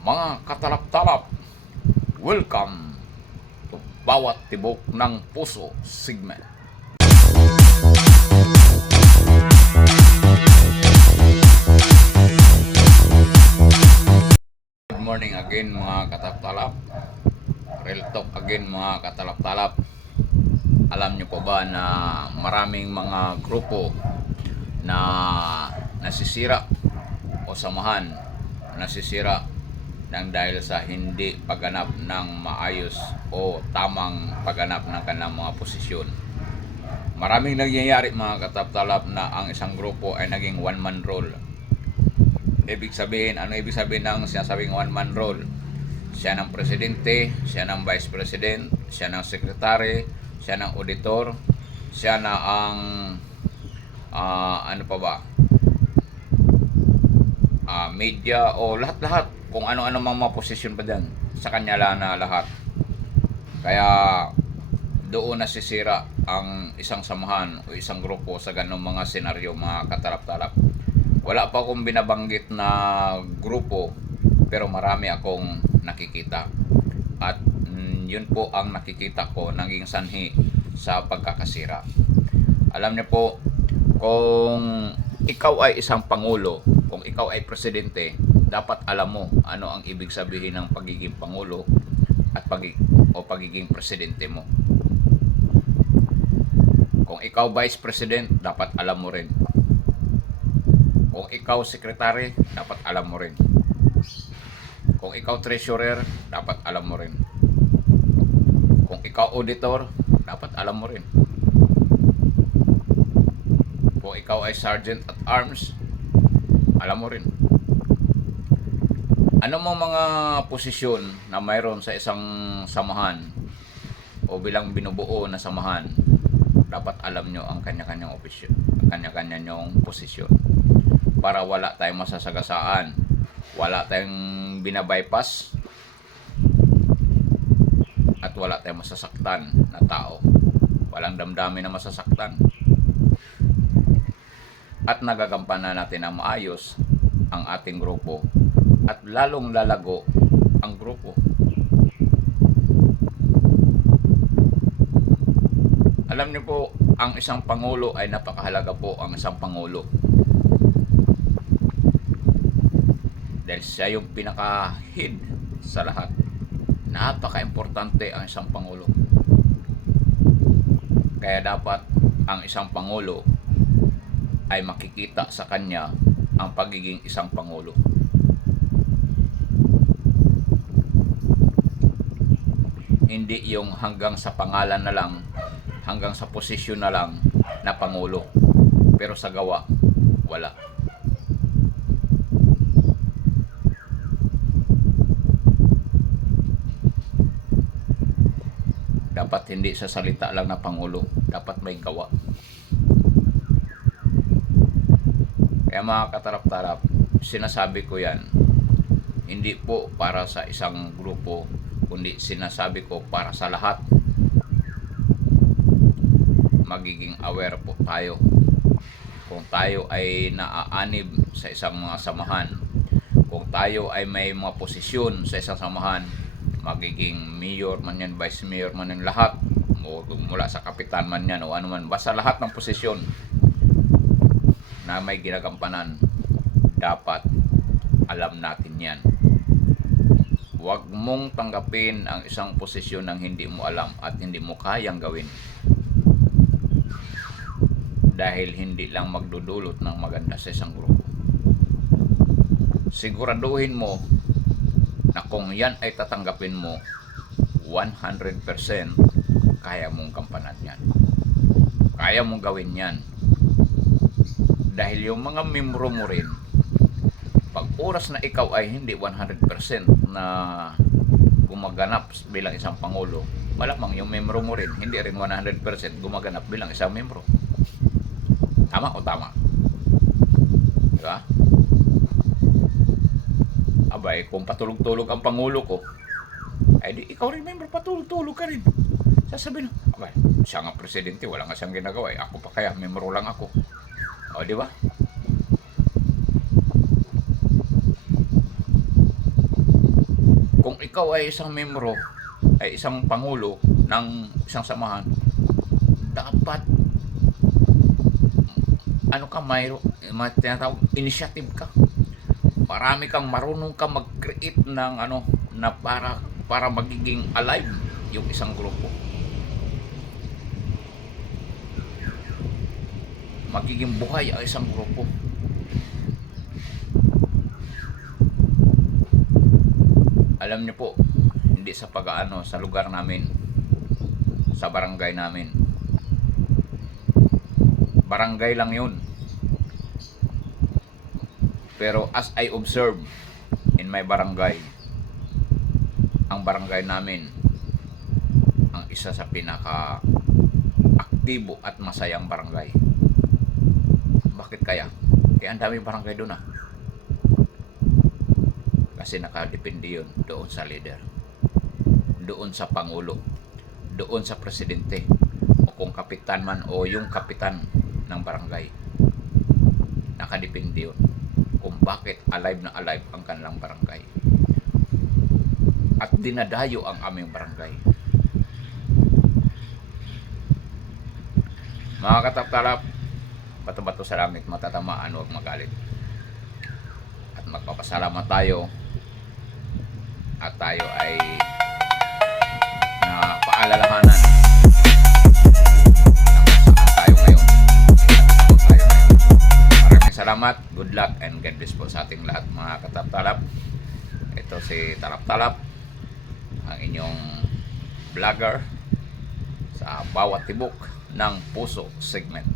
Mga katalap-talap, welcome to Bawat Tibok ng Puso segment. Good morning again mga katalap-talap. Real talk again mga katalap-talap. Alam nyo po ba na maraming mga grupo na nasisira o samahan nasisira nang dahil sa hindi pagganap ng maayos o tamang pagganap ng kanilang mga posisyon. Maraming nangyayari mga kataptalap na ang isang grupo ay naging one-man rule. Ibig sabihin, ano ibig sabihin ng sinasabing one-man rule? Siya ng presidente, siya ng vice president, siya ng secretary, siya ng auditor, siya na ang ano pa ba? Media o lahat-lahat kung ano-ano mga posisyon pa dyan sa kanya lang na lahat. Kaya doon nasisira ang isang samahan o isang grupo sa ganong mga senaryo mga katalap-talap. Wala pa akong binabanggit na grupo pero marami akong nakikita at yun po ang nakikita ko naging sanhi sa pagkakasira. Alam niyo po, kung ikaw ay isang pangulo, kung ikaw ay presidente, dapat alam mo ano ang ibig sabihin ng pagiging pangulo at pagiging presidente mo. Kung ikaw vice president, dapat alam mo rin. Kung ikaw secretary, dapat alam mo rin. Kung ikaw treasurer, dapat alam mo rin. Kung ikaw auditor, dapat alam mo rin. Kung ikaw ay sergeant at arms, alam mo rin. Ano mo mga posisyon na mayroon sa isang samahan o bilang binubuo na samahan, dapat alam nyo ang kanya-kanyang opisyon, ang kanya-kanyang posisyon para wala tayong masasagasaan, wala tayong binabypass at wala tayong masasaktan na tao, walang damdamin na masasaktan at nagagampanan natin ang maayos ang ating grupo at lalong lalago ang grupo. Alam niyo po, ang isang pangulo ay napakahalaga po ang isang pangulo. Dahil siya yung pinaka-head sa lahat. Napaka-importante ang isang pangulo. Kaya dapat ang isang pangulo ay makikita sa kanya ang pagiging isang pangulo. Hindi yung hanggang sa pangalan na lang, hanggang sa posisyon na lang na pangulo. Pero sa gawa, wala. Dapat hindi sa salita lang na pangulo, dapat may gawa. Kaya mga katarap-tarap, sinasabi ko yan, hindi po para sa isang grupo, kundi sinasabi ko para sa lahat. Magiging aware po tayo. Kung tayo ay naaanib sa isang mga samahan, kung tayo ay may mga posisyon sa isang samahan, magiging mayor man yan, vice mayor man yan, lahat, mula sa kapitan man yan o ano man, basta lahat ng posisyon na may ginagampanan, dapat alam natin yan. Huwag mong tanggapin ang isang posisyon ng hindi mo alam at hindi mo kayang gawin. Dahil hindi lang magdudulot ng maganda sa isang grupo. Siguraduhin mo na kung yan ay tatanggapin mo, 100% kaya mong gampanan yan. Kaya mong gawin yan. Dahil yung mga membro mo rin, pag oras na ikaw ay hindi 100% na gumaganap bilang isang pangulo, malamang yung membro mo rin, hindi rin 100% gumaganap bilang isang membro. Tama o tama? Diba? Abay, kung patulog-tulog ang pangulo ko, ay di, ikaw rin member, patulog-tulog ka rin. Sasabihin, abay, siya nga presidente, wala nga siyang ginagawa. Ako pa kaya, membro lang ako. O, di ba? ikaw ay isang membro, ay isang pangulo ng isang samahan, dapat ano ka, may tinatawag initiative ka. Marami kang marunong ka mag-create ng ano na para magiging alive yung isang grupo. Magiging buhay ang isang grupo. Alam niyo po, hindi sa pag-aano sa lugar namin, sa barangay namin. Barangay lang yun. Pero as I observe in my barangay, ang barangay namin ang isa sa pinaka aktibo at masayang barangay. Bakit kaya? Kaya ang daming barangay doon ah. Kasi nakadepende yun doon sa leader, doon sa pangulo, doon sa presidente, o kung kapitan man o yung kapitan ng barangay. Nakadepende yun kung bakit alive na alive ang kanilang barangay. At dinadayo ang aming barangay. Mga kataptalap, bato-bato sa langit, matatamaan, huwag magalit. At magpapasalamat tayo at tayo ay na paalalahanan saan tayo ngayon at kung tayo ngayon. Maraming salamat, good luck and God bless po sa ating lahat mga kataptalap. Ito si Talap-Talap, ang inyong vlogger sa bawat tibok ng puso segment.